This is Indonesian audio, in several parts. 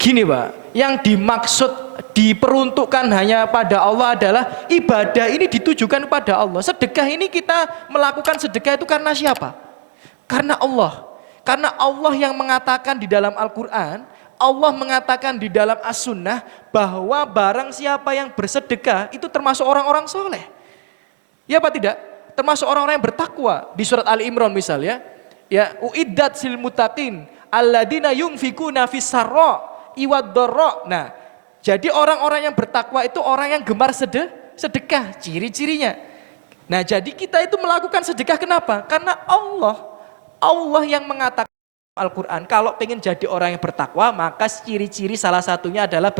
Gini Pak, yang dimaksud diperuntukkan hanya pada Allah adalah ibadah ini ditujukan pada Allah. Sedekah ini kita melakukan sedekah itu karena siapa? Karena Allah. Karena Allah yang mengatakan di dalam Al-Quran, Allah mengatakan di dalam As-Sunnah bahwa barang siapa yang bersedekah itu termasuk orang-orang soleh. Ya apa tidak? Termasuk orang-orang yang bertakwa. Di surat Ali Imran misalnya, ya uiddat sil muttaqin alladzina yunfikuna fis sarra iwad dharra. Nah, jadi orang-orang yang bertakwa itu orang yang gemar sedekah, ciri-cirinya. Nah, jadi kita itu melakukan sedekah kenapa? Karena Allah yang mengatakan Al-Quran, kalau pengen jadi orang yang bertakwa, maka ciri-ciri salah satunya adalah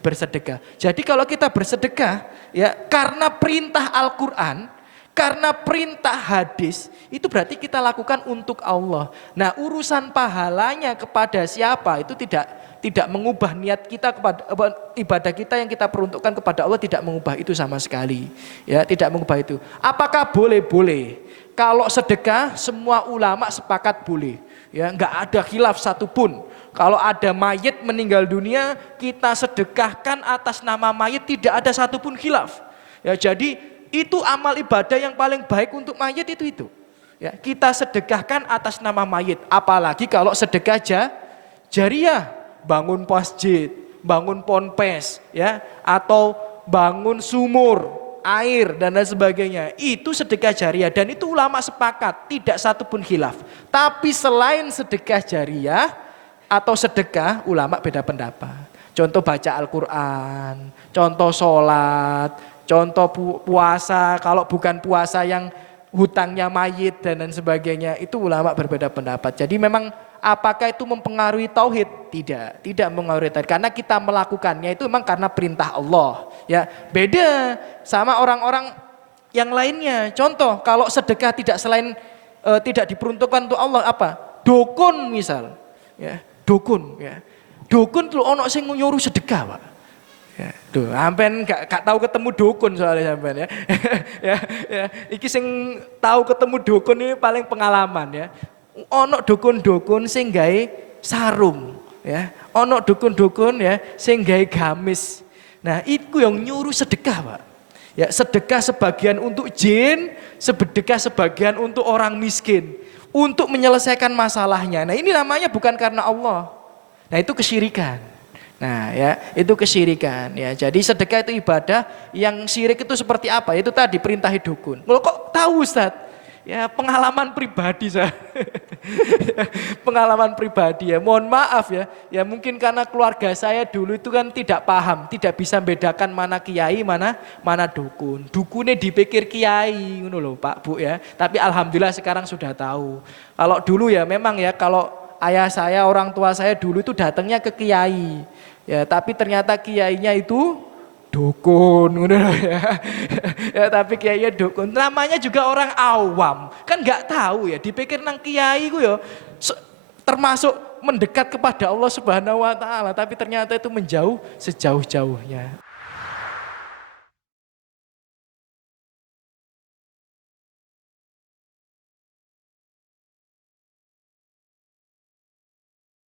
bersedekah. Jadi kalau kita bersedekah, ya karena perintah Al-Quran, karena perintah hadis, itu berarti kita lakukan untuk Allah. Nah, urusan pahalanya kepada siapa itu tidak mengubah niat kita kepada ibadah kita yang kita peruntukkan kepada Allah, tidak mengubah itu sama sekali. Ya, tidak mengubah itu. Apakah boleh? Boleh. Kalau sedekah semua ulama sepakat boleh. Ya, enggak ada khilaf satupun. Kalau ada mayit meninggal dunia, kita sedekahkan atas nama mayit, tidak ada satupun khilaf. Ya, jadi itu amal ibadah yang paling baik untuk mayit itu. Ya, kita sedekahkan atas nama mayit. Apalagi kalau sedekah jariah, bangun masjid, bangun ponpes, ya, atau bangun sumur air dan lain sebagainya. Itu sedekah jariah dan itu ulama sepakat, tidak satupun khilaf. Tapi selain sedekah jariah atau sedekah, ulama beda pendapat. Contoh baca Al-Quran, contoh sholat, contoh puasa, kalau bukan puasa yang hutangnya mayit dan lain sebagainya, itu ulama berbeda pendapat. Jadi memang apakah itu mempengaruhi tauhid? Tidak mempengaruhi tauhid. Karena kita melakukannya itu memang karena perintah Allah. Ya, beda sama orang-orang yang lainnya. Contoh, kalau sedekah tidak diperuntukkan untuk Allah, apa? Dukun misal. Ya, dukun. Ya. Dukun tuh ono sing nyuruh sedekah, Pak. Ya, tuh, sampean gak tahu ketemu dukun soalnya sampean ya. ya, iki sing tahu ketemu dukun ini paling pengalaman ya. Ono dukun-dukun sing gawe sarung ya. Ono dukun-dukun ya sing gawe gamis. Nah, itu yang nyuruh sedekah, Pak. Ya, sedekah sebagian untuk jin, sedekah sebagian untuk orang miskin, untuk menyelesaikan masalahnya. Nah, ini namanya bukan karena Allah. Nah, itu kesyirikan. Nah, ya, itu kesyirikan ya. Jadi sedekah itu ibadah, yang syirik itu seperti apa? Itu tadi perintah dukun. Loh, kok tahu, Ustaz? Ya, pengalaman pribadi saya. Pengalaman pribadi ya. Mohon maaf ya. Ya mungkin karena keluarga saya dulu itu kan tidak paham, tidak bisa membedakan mana kiai, mana dukun. Dukunnya dipikir kiai, ngono loh, Pak, Bu ya. Tapi alhamdulillah sekarang sudah tahu. Kalau dulu ya memang ya, kalau ayah saya, orang tua saya dulu itu datangnya ke kiai. Ya, tapi ternyata kiainya itu dukun, ya. Ya, tapi kiainya dukun. Namanya juga orang awam, kan nggak tahu ya. Dipikir nang kiai ku ya termasuk mendekat kepada Allah Subhanahu Wa Taala, tapi ternyata itu menjauh sejauh-jauhnya.